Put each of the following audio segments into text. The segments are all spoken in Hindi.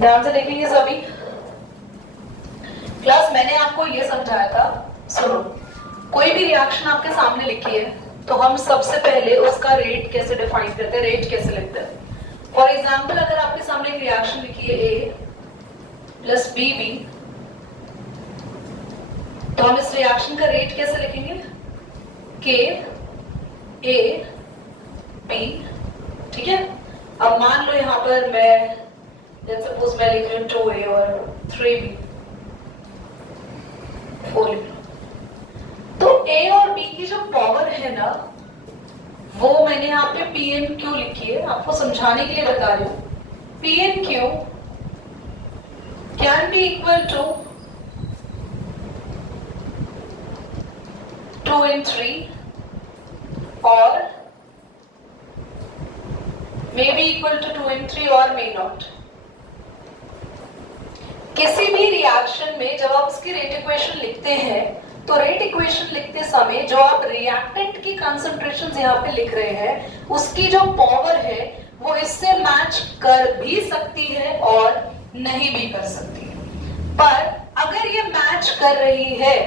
ध्यान से देखेंगे सभी। क्लास मैंने आपको ये समझाया था, सुनो, कोई भी रिएक्शन आपके सामने लिखी है तो हम सबसे पहले उसका रेट कैसे डिफाइन करते हैं, रेट कैसे लिखते हैं। फॉर एग्जाम्पल अगर आपके सामने एक रिएक्शन लिखी है A प्लस BB, तो हम इस रिएक्शन का रेट कैसे लिखेंगे, K A B, ठीक है। अब मान लो यहां पर मैं लेट्स सपोज मैं लिख रही हूं 2A और 3B, 4 लिख लो, तो A और B की जो पावर है ना, वो मैंने यहाँ पे PNQ लिखी है, आपको समझाने के लिए बता रही हूँ। PNQ can be equal to 2 and 3 और may be equal to 2 and 3 और may not। किसी भी रिएक्शन में जब आप उसकी रेट इक्वेशन लिखते हैं तो रेट इक्वेशन लिखते समय जो आप रिएक्टेंट की कंसंट्रेशंस यहाँ पे लिख रहे हैं उसकी जो पावर है वो इससे मैच कर भी सकती है और नहीं भी कर सकती है। पर अगर ये मैच कर रही है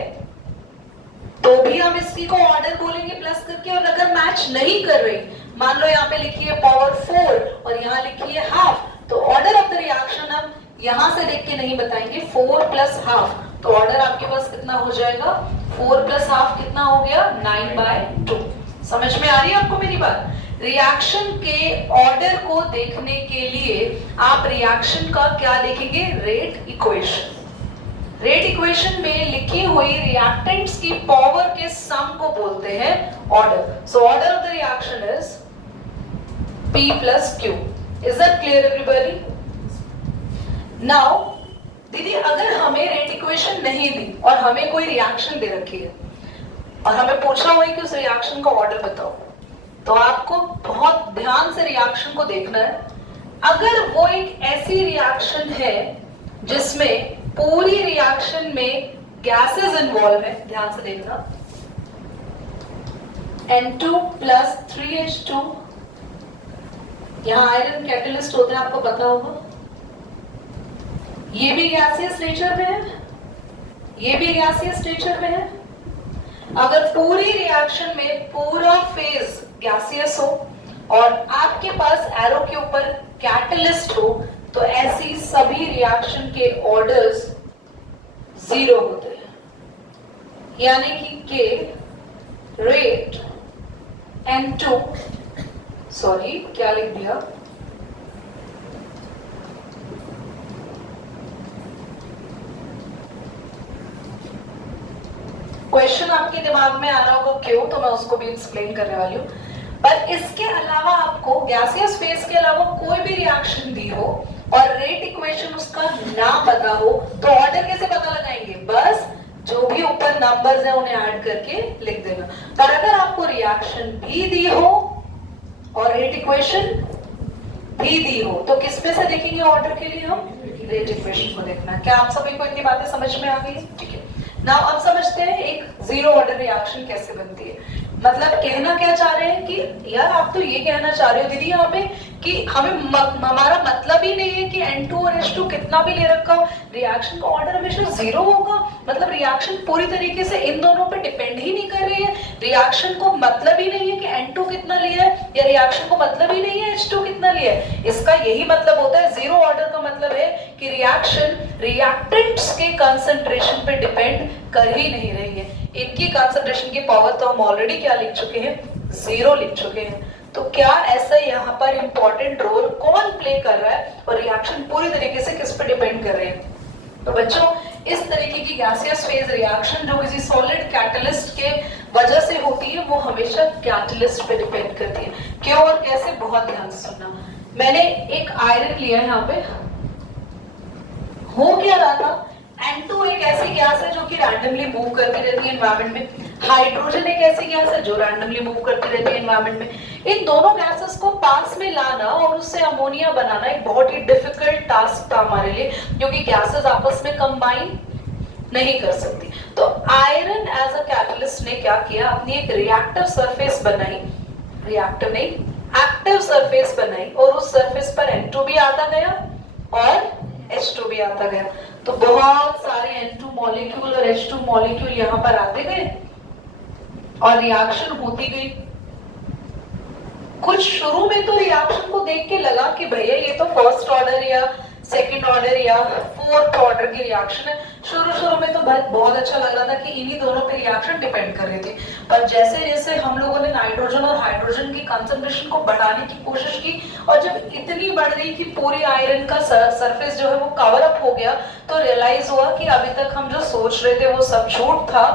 तो भी हम इसकी को ऑर्डर बोलेंगे प्लस करके, और अगर मैच नहीं कर रही, मान लो यहाँ पे लिखी है पावर 4 और यहाँ लिखी है हाफ, तो ऑर्डर ऑफ द रिएक्शन हम यहां से देख के नहीं बताएंगे, 4 प्लस हाफ, तो ऑर्डर आपके पास कितना हो जाएगा, 4 प्लस हाफ कितना हो गया, 9/2। समझ में आ रही है आपको मेरी बात। रिएक्शन के ऑर्डर को देखने के लिए आप रिएक्शन का क्या देखेंगे, रेट इक्वेशन। रेट इक्वेशन में लिखी हुई रिएक्टेंट्स की पावर के सम को बोलते हैं order. So order of the reaction is P plus Q। Is that clear everybody? Now दीदी अगर हमें रेट इक्वेशन नहीं दी और हमें कोई रिएक्शन दे रखी है और हमें पूछा हुआ है कि उस रिएक्शन का ऑर्डर बताओ, तो आपको बहुत ध्यान से रिएक्शन को देखना है। अगर वो एक ऐसी रिएक्शन है जिसमें पूरी रिएक्शन में गैसेस इन्वॉल्व है, ध्यान से देखना, N2 प्लस 3H2, यहां आयरन कैटलिस्ट होते हैं, आपको पता होगा, ये भी गैसियस नेचर में है, ये भी गैसियस नेचर में है। अगर पूरी रिएक्शन में पूरा फेज गैसियस हो और आपके पास एरो के ऊपर कैटलिस्ट हो, तो ऐसी सभी रिएक्शन के ऑर्डर्स 0 होते हैं, यानी कि K रेट N2, सॉरी क्या लिख दिया, क्वेश्चन आपके दिमाग में आ रहा होगा क्यों, तो मैं उसको भी एक्सप्लेन करने वाली हूँ। पर इसके अलावा आपको गैसियस फेज के अलावा कोई भी रिएक्शन दी हो और रेट इक्वेशन उसका ना पता हो, तो ऑर्डर कैसे पता लगाएंगे, बस जो भी ऊपर नंबर्स है उन्हें ऐड करके लिख देना। पर अगर आपको रिएक्शन भी दी हो और रेट इक्वेशन भी दी हो, तो किस में से देखेंगे ऑर्डर के लिए, हम रेट इक्वेशन को देखना। क्या आप सभी को इतनी बातें समझ में आ गई? ठीक है। नाउ अब समझते हैं एक जीरो ऑर्डर रिएक्शन कैसे बनती है। मतलब कहना क्या चाह रहे हैं कि यार आप तो ये कहना चाह रहे हो दीदी यहाँ पे कि हमारा मतलब ही नहीं है कि N2 और H2 कितना भी ले रखा हो, रिएक्शन का ऑर्डर हमेशा 0 होगा। मतलब रिएक्शन पूरी तरीके से इन दोनों पे डिपेंड ही नहीं कर रही है। रिएक्शन को मतलब ही नहीं है कि N2 कितना लिया है, या रिएक्शन को मतलब ही नहीं है H2 कितना लिया है। इसका यही मतलब होता है, जीरो ऑर्डर का मतलब है कि रिएक्शन रिएक्टेंट्स के कंसंट्रेशन पे डिपेंड कर ही नहीं रही है। इनकी कंसंट्रेशन की पावर तो हम ऑलरेडी क्या लिख चुके हैं, 0 लिख चुके हैं। तो क्या ऐसा यहाँ पर इंपॉर्टेंट रोल कौन प्ले कर रहा है और रिएक्शन पूरी तरीके से किस पे डिपेंड कर रहे हैं। तो बच्चों इस तरीके की गैसियस फेज रिएक्शन जो किसी सॉलिड कैटलिस्ट के वजह से होती है, वो हमेशा कैटलिस्ट पे डिपेंड करती है। क्यों और कैसे, बहुत ध्यान से सुनना। मैंने एक आयरन लिया है, यहाँ पे हो क्या रहा था, N2 एक ऐसी गैस है जो कि रैंडमली मूव करती रहती है एनवायरनमेंट में, हाइड्रोजन एक ऐसी गैस है जो रैंडमली मूव करती रहती है एनवायरनमेंट में। इन दोनों गैसेस को पास में लाना और उससे अमोनिया बनाना एक बहुत ही डिफिकल्ट टास्क था हमारे लिए, क्योंकि गैसेस आपस में कंबाइन नहीं कर सकती। तो आयरन एज अ कैटलिस्ट ने क्या किया, अपनी एक रिएक्टिव सरफेस बनाई, रिएक्टिव नहीं एक्टिव सरफेस बनाई, और उस सरफेस पर N2 भी आता गया और भी आता गया, तो बहुत सारे N2 मॉलिक्यूल और H2 मॉलिक्यूल यहाँ पर आते गए और रिएक्शन होती गई। कुछ शुरू में तो रिएक्शन को देख के लगा कि भैया ये तो फर्स्ट ऑर्डर या सेकंड ऑर्डर या फोर्थ ऑर्डर की रिएक्शन है। शुरू में तो बहुत अच्छा लग रहा था कि इन्हीं दोनों पे रिएक्शन डिपेंड कर रही थी, पर जैसे जैसे हम लोगों ने नाइट्रोजन और हाइड्रोजन की कंसंट्रेशन को बढ़ाने की कोशिश की और जब इतनी बढ़ गई कि पूरी आयरन का सरफेस जो है वो कवर अप हो गया, तो रियलाइज हुआ कि अभी तक हम जो सोच रहे थे वो सब झूठ था।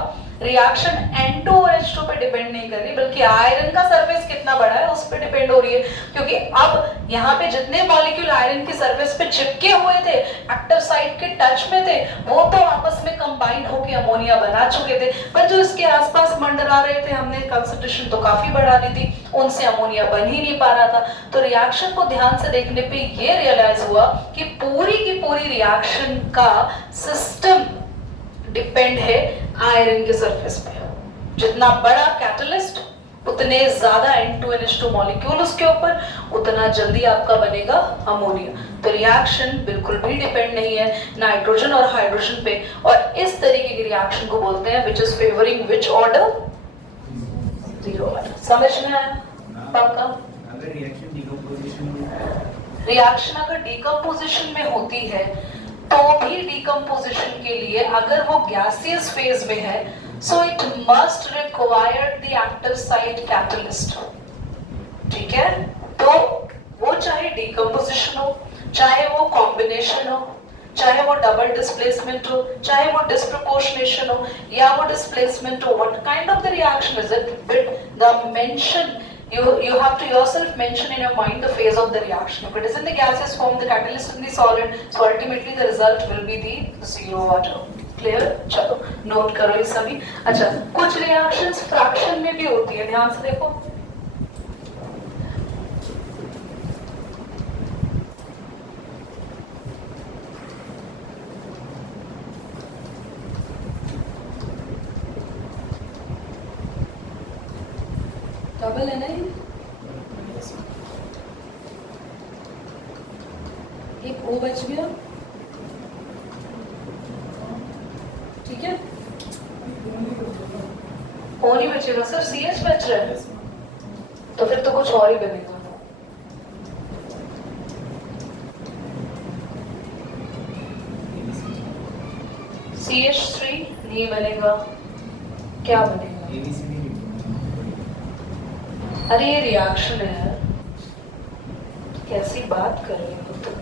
रिएक्शन N2 और H2 पे डिपेंड नहीं कर रही, बल्कि आयरन का सरफेस कितना बड़ा है उस पे डिपेंड हो रही है, क्योंकि अब यहाँ पे जितने मॉलिक्यूल आयरन की सरफेस पे चिपके हुए थे, एक्टिव साइट के टच में थे, वो तो आपस में कंबाइन होकर अमोनिया बना चुके थे, पर जो इसके आसपास मंडरा रहे थे, हमने कंसंट्रेशन तो काफी बढ़ा दी थी, उनसे अमोनिया बन ही नहीं पा रहा था। तो रिएक्शन को ध्यान से देखने पे ये रियलाइज हुआ कि पूरी की पूरी रिएक्शन का सिस्टम डिपेंड है आयरन के सरफेस पे। जितना बड़ा कैटलिस्ट उतने ज्यादा N2NH2 मॉलिक्यूल उसके ऊपर, उतना जल्दी आपका बनेगा अमोनिया। तो रिएक्शन बिल्कुल भी डिपेंड नहीं है नाइट्रोजन और हाइड्रोजन पे, और इस तरीके की रिएक्शन को बोलते हैं which is favouring which order, zero order. समझ में आया? पक्का? अगर रिएक्शन अगर डिकम्पोजिशन में होती है तो भी डिकम्पोजिशन के लिए अगर वो गैसियस फेज में है, so it must require the active site catalyst. ठीक है, तो वो चाहे डिकम्पोजिशन हो, चाहे वो कॉम्बिनेशन हो, चाहे वो डबल डिस्प्लेसमेंट हो, चाहे वो डिस्प्रपोर्शनेशन हो या वो डिस्प्लेसमेंट हो, what kind of the reaction is it, with the mention you have to yourself mention in your mind the phase of the reaction. If it is in the gaseous form, the catalyst in the solid, so ultimately the result will be the zero order. Clear? चलो नोट करो ये सभी। अच्छा, कुछ रिएक्शंस फ्रैक्शन में भी होती है, ध्यान से देखो। डबल है ना ये? एक O बच गया, ठीक है? O नहीं बचेगा सर, CH बच रहा है, तो फिर तो कुछ और ही बनेगा। CH3 नहीं बनेगा, क्या बनेगा? अरे ये रिएक्शन है, कैसी बात कर रही हो तुम?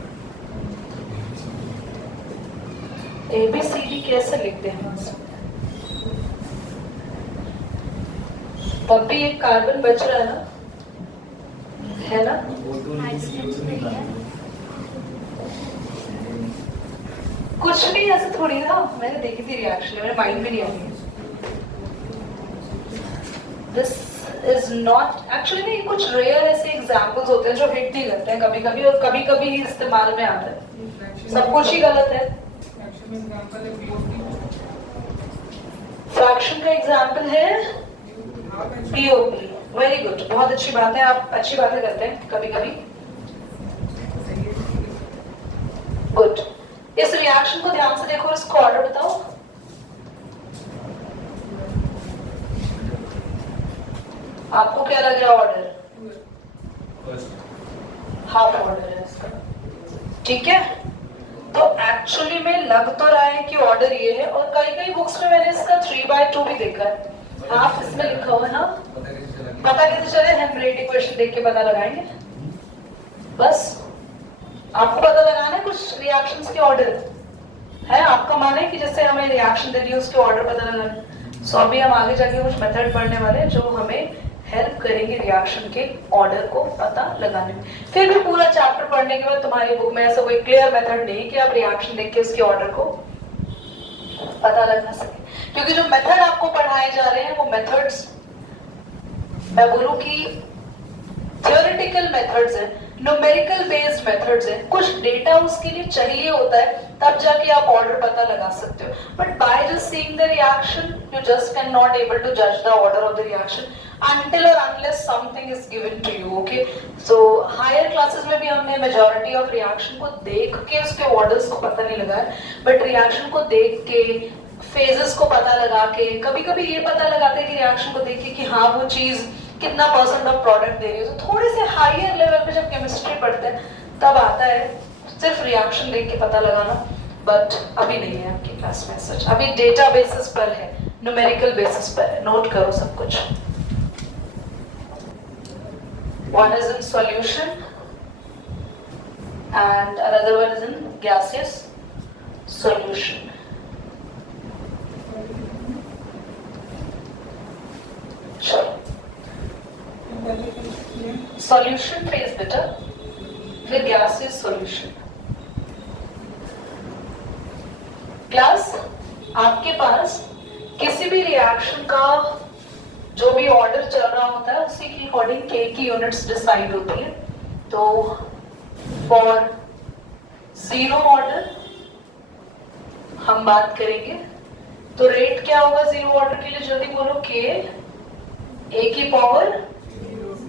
ABCD कैसे लिखते हैं? तब भी एक कार्बन बच रहा है ना, है ना? कुछ नहीं, ऐसे थोड़ी ना, मैंने देखी थी रिएक्शन, मेरे माइंड में नहीं आई। दिस इज नॉट एक्चुअली, नहीं, कुछ रेयर ऐसे एग्जांपल्स होते हैं जो हिट नहीं करते हैं कभी कभी, और कभी कभी ही इस्तेमाल में आता है। सब कुछ ही गलत है। फ्रैक्शन का एग्जांपल है POP। वेरी गुड, बहुत अच्छी बात है, आप अच्छी बातें करते हैं कभी कभी। गुड, इस रिएक्शन को ध्यान से देखो, इसको ऑर्डर बताओ। आपको क्या लग रहा है ऑर्डर? हाफ ऑर्डर है इसका, ठीक है? तो एक्चुअली में लग तो रहा है कि ऑर्डर ये है, और कई कई बुक्स में मैंने इसका 3/2 भी देखा है, हाफ इसमें लिखा हुआ है ना। पता कैसे चले? हेमरेट इक्वेशन देख के पता लगाएंगे, बस आपको पता लगाना है कुछ रिएक्शंस के ऑर्डर है। आपका माने कि जैसे हमें रिएक्शन दे दी उसके ऑर्डर पता लगाना। सो अभी हम आगे जाके कुछ मेथड पढ़ने वाले हैं जो हमें हेल्प करेंगे रिएक्शन के ऑर्डर को पता लगाने में। फिर भी पूरा चैप्टर पढ़ने के बाद तुम्हारी बुक में ऐसा कोई क्लियर मेथड नहीं कि आप रिएक्शन देख के उसके ऑर्डर को पता लगा सके, क्योंकि जो मेथड आपको पढ़ाए जा रहे हैं वो मेथड्स, मैं बोलूं कि थियोरेटिकल मेथड्स हैं, न्यूमेरिकल बेस्ड मेथड्स है, कुछ डेटा उसके लिए चाहिए होता है, तब जाके आप ऑर्डर पता लगा सकते हो. But by just seeing the reaction you just can not able to जज the order of the reaction until or unless something is given to you. Okay, so higher classes में भी हमने majority of reaction को देख के उसके orders को पता नहीं लगा है, but reaction को देख के phases को पता लगा के, कभी-कभी ये पता लगाते हैं कि reaction को देख के कि हाँ वो चीज कितना % ऑफ प्रोडक्ट दे रही है. तो थोड़े से हायर लेवल पे जब केमिस्ट्री पढ़ते हैं तब आता है सिर्फ रिएक्शन देख के पता लगाना, बट अभी नहीं है आपकी क्लास में सच. अभी डेटा बेसिस पर है, न्यूमेरिकल बेसिस पर है. नोट करो सब कुछ. One is in solution and another one is in gaseous solution. Solution phase बेटा, फिर gaseous solution. क्लास आपके पास किसी भी रिएक्शन का जो भी ऑर्डर चल रहा होता है उसी के अकॉर्डिंग के की यूनिट्स डिसाइड होती है. तो फॉर जीरो ऑर्डर हम बात करेंगे तो रेट क्या होगा जीरो ऑर्डर के लिए, जल्दी बोलो. के ए की पावर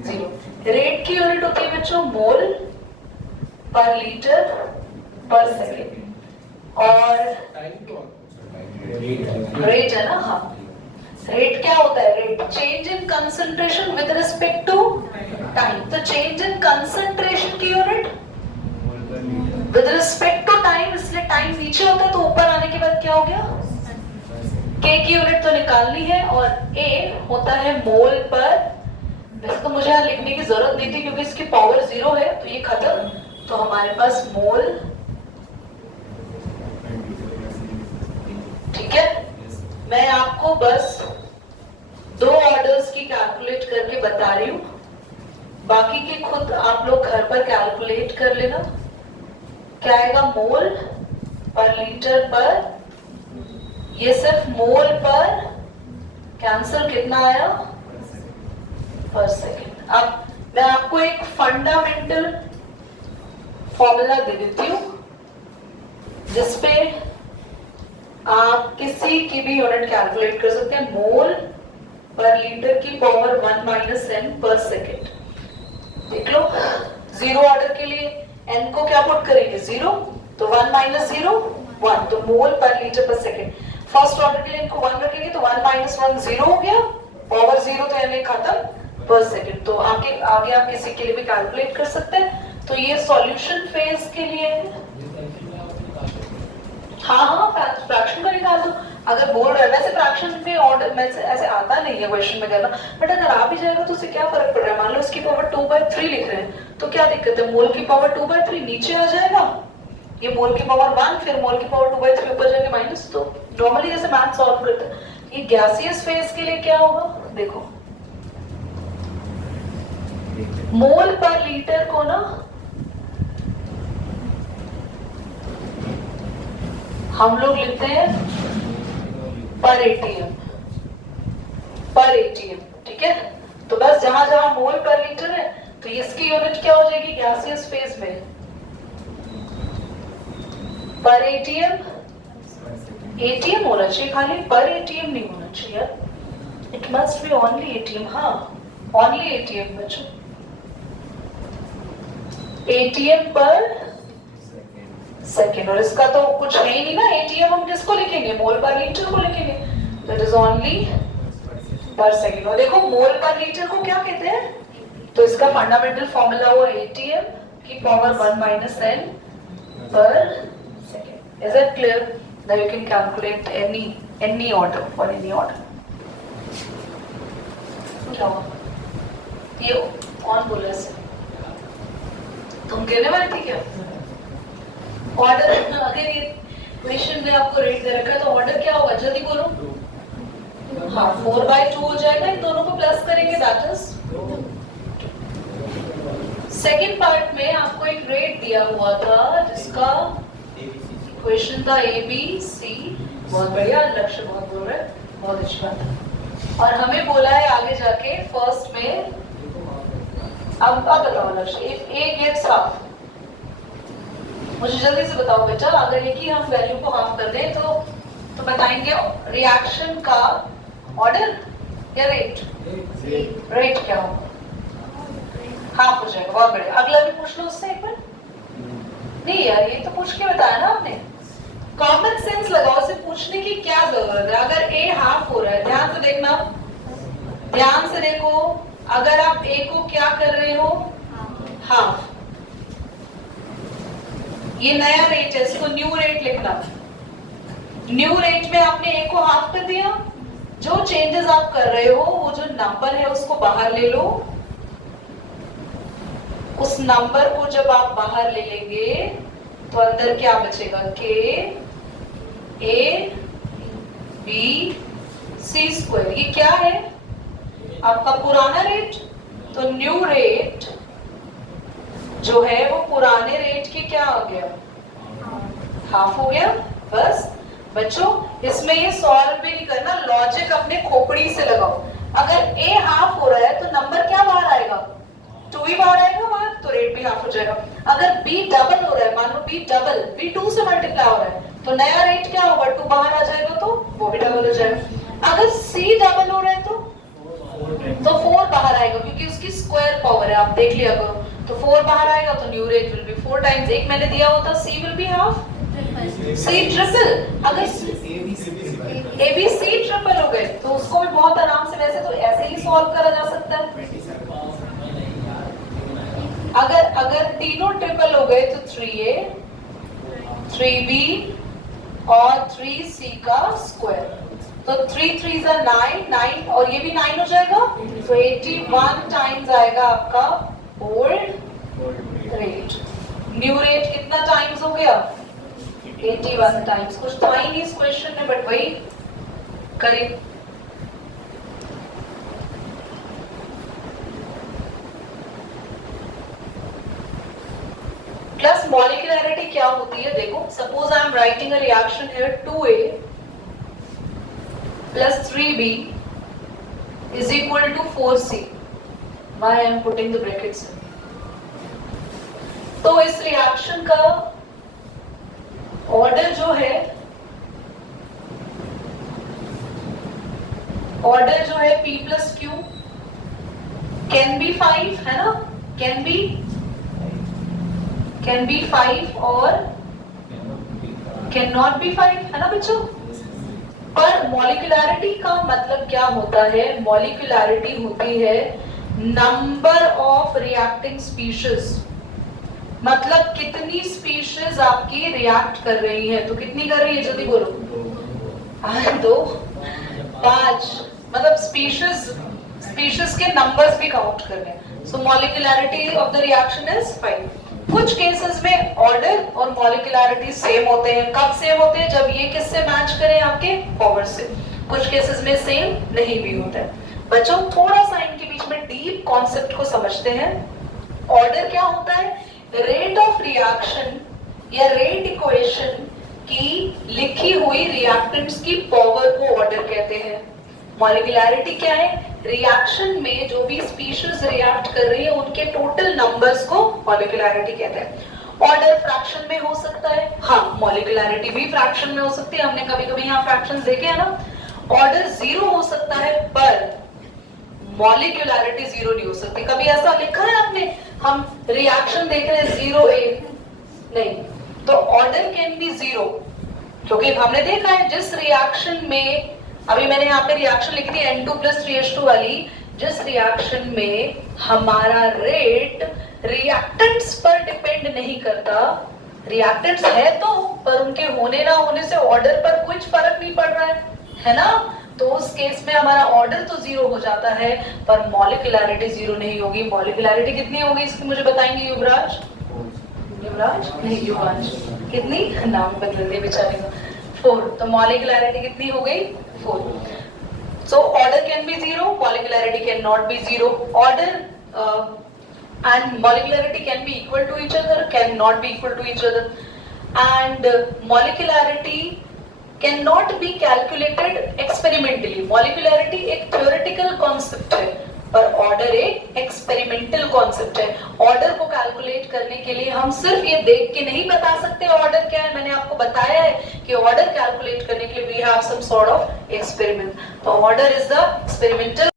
0. रेट की यूनिट होती है बच्चों मोल पर लीटर पर सेकेंड, और रेट है ना. हाँ, रेट क्या होता है? Rate change in concentration with respect to time. तो चेंज इन कंसंट्रेशन की unit with respect to time, इसलिए टाइम नीचे होता है तो ऊपर आने के बाद क्या हो गया? के की यूनिट तो निकालनी है, और ए होता है मोल पर. वैसे तो मुझे यहाँ लिखने की जरूरत नहीं थी क्योंकि इसकी पावर 0 है, तो ये खत्म. तो हमारे पास मोल, ठीक है. मैं आपको बस 2 ऑर्डर्स की कैलकुलेट करके बता रही हूँ, बाकी के खुद आप लोग घर पर कैलकुलेट कर लेना. क्या आएगा? मोल पर लीटर पर, ये सिर्फ मोल पर कैंसिल कितना आया? पर सेकेंड. अब मैं आपको एक फंडामेंटल फॉर्मूला दे देती हूँ जिसपे आप किसी की भी यूनिट कैलकुलेट कर सकते हैं. मोल पर लीटर की पावर 1 माइनस n पर सेकेंड. देख लो, जीरो ऑर्डर के लिए n को क्या पुट करेंगे? 0. तो 1 माइनस 0 1, तो मोल पर लीटर पर सेकेंड. फर्स्ट ऑर्डर के लिए इनको 1 रखेंगे तो 1 माइनस 1 0 हो गया, पावर 0 तो n खत्म, पर सेकेंड. तो आगे आप किसी के लिए भी कैलकुलेट कर सकते हैं. तो ये सॉल्यूशन फेज के लिए है. हाँ, फ्रैक्शन का निकाल दो अगर बोल रहा है. वैसे फ्रैक्शन में ऑर्डर में ऐसे आता नहीं है क्वेश्चन में करना, बट अगर आ भी जाएगा तो उससे क्या फर्क पड़ रहा है? मान लो इसकी पावर 2/3 लिख रहे हैं तो क्या दिक्कत है? मोल की पावर 2/3 नीचे आ जाएगा, ये मोल की पावर 1, फिर मोल की पावर 2/3 ऊपर जाके माइनस. तो नॉर्मली जैसे मैथ सॉल्व करते हैं. ये गैसियस फेज के लिए क्या होगा? देखो, मोल पर लीटर को ना हम लोग लिखते हैं पर एटीएम, पर एटीएम. ठीक है. तो बस जहां जहां मोल पर लीटर है तो इसकी यूनिट क्या हो जाएगी गैसियस फेज में? पर एटीएम. एटीएम होना चाहिए, खाली पर एटीएम नहीं होना चाहिए. It must be only ATM. हाँ, ओनली एटीएम बच्चों. एटीएम पर सेकेंड. और इसका तो कुछ है ही नहीं ना. एटीएम हम किसको लिखेंगे? मोल पर लीटर को लिखेंगे. तो इट इज ओनली पर सेकेंड. और देखो मोल पर लीटर को क्या कहते हैं? तो इसका फंडामेंटल फॉर्मूला हुआ एटीएम की पावर 1 माइनस n पर second. Is it clear? Now you can calculate any order for any order. क्या हुआ? ये कौन बोला से? तुम कहने वाली थी क्या? ऑर्डर अगर ये क्वेश्चन में आपको रेट दे रखा है तो ऑर्डर क्या होगा? जल्दी बोलो. हाँ, 4/2 हो जाएगा. इन दोनों को प्लस करेंगे, दैट इज सेकेंड पार्ट में आपको एक रेट दिया हुआ था जिसका क्वेश्चन था ABC. बहुत बढ़िया, लक्ष्य बहुत बोल रहा है, बहुत अच्छी बात है. और हमें बोला है आगे जाके फर्स्ट में अब बताओ लक्ष्य, इफ ए गेट्स हाफ, मुझे जल्दी से बताओ बेटा, अगर एक ही हम वैल्यू को हाफ कर दें तो बताएंगे रिएक्शन का ऑर्डर या रेट? रेट क्या होगा? हाफ हो जाएगा, बहुत बढ़िया। अगला भी पूछ लो उससे एक बार। नहीं यार, ये तो पूछ के बताया ना आपने, कॉमन सेंस लगाओ, से पूछने की क्या जरूरत है। अगर ए हाफ हो रहा है, ध्यान से देखना, ध्यान से देखो, अगर आप ए को क्या कर रहे हो, हाफ, ये नया रेट है, इसको न्यू रेट लिखना। न्यू रेट में आपने ए को हाफ कर दिया, जो चेंजेस आप कर रहे हो वो जो नंबर है उसको बाहर ले लो, उस नंबर को जब आप बाहर ले लेंगे तो अंदर क्या बचेगा, के ए बी सी स्क्वायर। ये क्या है, आपका पुराना रेट, तो न्यू रेट जो है वो पुराने रेट के क्या हो गया, हाफ हो गया। बस बच्चों, इसमें ये सॉल्व भी नहीं करना, लॉजिक अपने खोपड़ी से लगाओ। अगर ए हाफ हो रहा है तो नंबर क्या बाहर आएगा, 2 ही बाहर आएगा बाहर, तो रेट भी हाफ हो जाएगा। अगर बी डबल हो रहा है, मान लो बी डबल, बी 2 से मल्टीप्लाई हो रहा है, तो नया रेट क्या होगा, 2 बाहर आ जाएगा, तो वो भी डबल हो जाएगा। अगर सी डबल हो रहा है तो 4 बाहर आएगा, क्योंकि उसकी स्क्वायर पावर है, आप देख लिया करो, तो 4 बाहर आएगा, तो new rate will be 4 times, एक मैंने दिया होता C will be half, C triple. अगर ए बी सी ट्रिपल हो गए तो उसको भी बहुत आराम से, वैसे तो ऐसे ही सॉल्व करा जा सकता है। अगर तीनों ट्रिपल हो गए तो 3a 3b और 3c का स्क्वायर, तो 3 3 जा 9 और ये भी 9 हो जाएगा, तो 81 टाइम्स आएगा आपका ओल्ड रेट। न्यू रेट कितना टाइम्स हो गया, 81 टाइम्स। कुछ था ही नहीं इस क्वेश्चन में, बट वही करें। प्लस मॉलिक्यूलरिटी क्या होती है, देखो, suppose I am writing a reaction here, 2a plus 3b is equal to 4c. Why I am putting the brackets in? तो इस रिएक्शन का ऑर्डर जो है, ऑर्डर जो है p plus q can be 5, है ना, कैन बी 5 और कैन नॉट बी 5, है ना बच्चों। पर मॉलिक्यूलरिटी का मतलब क्या होता है, मॉलिक्यूलरिटी होती है नंबर ऑफ रिएक्टिंग स्पीशीज, मतलब कितनी स्पीशीज आपकी रिएक्ट कर रही है। तो कितनी कर रही है, जल्दी बोलो, 2 5, मतलब स्पीशीज के नंबर्स भी काउंट कर रहे हैं। So molecularity of the reaction is 5। कुछ केसेस में ऑर्डर और मॉलिक्यूलरिटी सेम होते हैं। कब सेम होते हैं, जब ये किससे मैच करें, आपके पावर से। कुछ केसेस में सेम नहीं भी होता है। बच्चों, थोड़ा सा इनके बीच में डीप कॉन्सेप्ट को समझते हैं। ऑर्डर क्या होता है, रेट ऑफ रिएक्शन या रेट इक्वेशन की लिखी हुई रिएक्टेंट्स की पावर को ऑर्डर कहते हैं। मॉलिक्यूलरिटी क्या है, रिएक्शन में जो भी स्पीशीज रिएक्ट कर रही है उनके टोटल नंबर्स को मॉलिक्यूलरिटी कहते हैं। ऑर्डर फ्रैक्शन में हो सकता है, हाँ, मॉलिक्यूलरिटी भी फ्रैक्शन में हो सकती है, हमने कभी कभी यहाँ फ्रैक्शंस देखे हैं ना। ऑर्डर 0 हो सकता है पर मॉलिक्यूलरिटी 0 नहीं हो सकती। कभी ऐसा लिखा है आपने, हम रिएक्शन देख रहे हैं 0a, नहीं, तो ऑर्डर कैन बी 0, क्योंकि हमने देखा है जिस रिएक्शन में, अभी मैंने यहाँ पे रिएक्शन लिखी थी N2 + 3H2 वाली, जिस रिएक्शन में हमारा रेट रिएक्टेंट्स पर डिपेंड नहीं करता, रिएक्टेंट्स है तो, पर उनके होने ना होने से ऑर्डर पर कुछ फर्क नहीं पड़ रहा है ना, तो उस केस में हमारा ऑर्डर तो 0 हो जाता है पर मॉलिक्यूलरिटी 0 नहीं होगी। मॉलिक्यूलरिटी कितनी होगी इसकी मुझे बताएंगे युवराज? युवराज नहीं, युवराज, कितनी, नाम बदल दिया बेचारे का, 4। तो मॉलिक्यूलरिटी कितनी हो गई, 4। So order can be 0, molecularity cannot be 0. Order and molecularity can be equal to each other, cannot be equal to each other. And molecularity cannot be calculated experimentally. Molecularity एक theoretical concept है, पर ऑर्डर एक एक्सपेरिमेंटल कॉन्सेप्ट है। ऑर्डर को कैलकुलेट करने के लिए हम सिर्फ ये देख के नहीं बता सकते ऑर्डर क्या है। मैंने आपको बताया है कि ऑर्डर कैलकुलेट करने के लिए we have some sort of experiment. तो ऑर्डर इज द एक्सपेरिमेंटल